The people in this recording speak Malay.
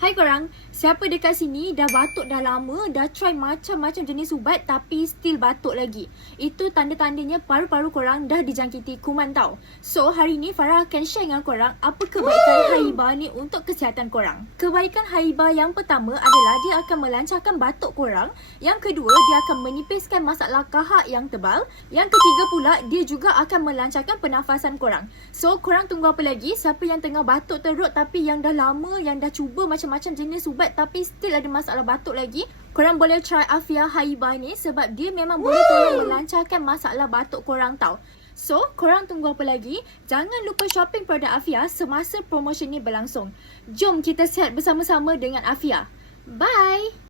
Hai korang, siapa dekat sini dah batuk dah lama, dah try macam-macam jenis ubat tapi still batuk lagi? Itu tanda-tandanya paru-paru korang dah dijangkiti kuman tau. So, hari ni Farah akan share dengan korang apa kebaikan Haiba ni untuk kesihatan korang. Kebaikan Haiba yang pertama adalah dia akan melancarkan batuk korang. Yang kedua, dia akan menipiskan masalah kahak yang tebal. Yang ketiga pula, dia juga akan melancarkan pernafasan korang. So, korang tunggu apa lagi? Siapa yang tengah batuk teruk tapi yang dah lama, yang dah cuba macam jenis ubat tapi still ada masalah batuk lagi, korang boleh try Afia Haiba ni sebab dia memang boleh tolong melancarkan masalah batuk korang tau. So, korang tunggu apa lagi? Jangan lupa shopping produk Afia semasa promotion ni berlangsung. Jom kita sihat bersama-sama dengan Afia. Bye!